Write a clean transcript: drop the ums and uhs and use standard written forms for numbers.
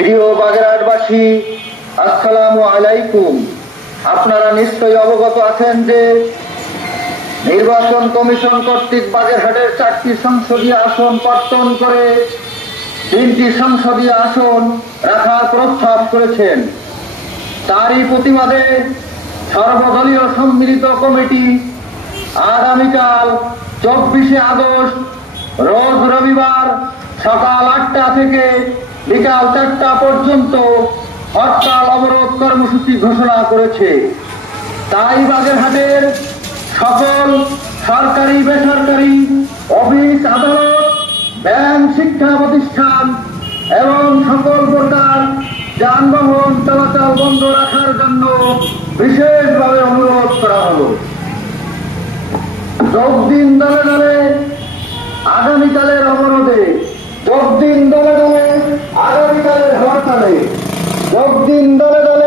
প্রিয় বাগেরহাটবাসী, আসসালামু আলাইকুম। আপনারা নিশ্চয়ই অবগত আছেন যে নির্বাচন কমিশন কর্তৃক বাগেরহাটের 4টি সংসদীয় আসন কর্তন করে 3টি সংসদীয় আসন রাখার প্রস্তাব করেছেন। তারই প্রতিবাদে সর্বদলীয় সম্মিলিত কমিটি আগামীকাল 24শে আগস্ট রোজ রবিবার সকাল 8টা থেকে বিকাল 4টা পর্যন্ত হরতাল অবরোধ কর্মসূচি ঘোষণা করেছে। তাই বাগেরহাটের সকল সরকারি বেসরকারি অফিস আদালত, ব্যাংক, শিক্ষা প্রতিষ্ঠান এবং সকল প্রকার যানবাহন চলাচল বন্ধ রাখার জন্য বিশেষভাবে অনুরোধ করা হল। যোগ দিন দলে দলে আগামীকালের অবরোধে, যোগ দিন দলে দলে আগামীকালের হরতালে, যোগ দিন দলে দলে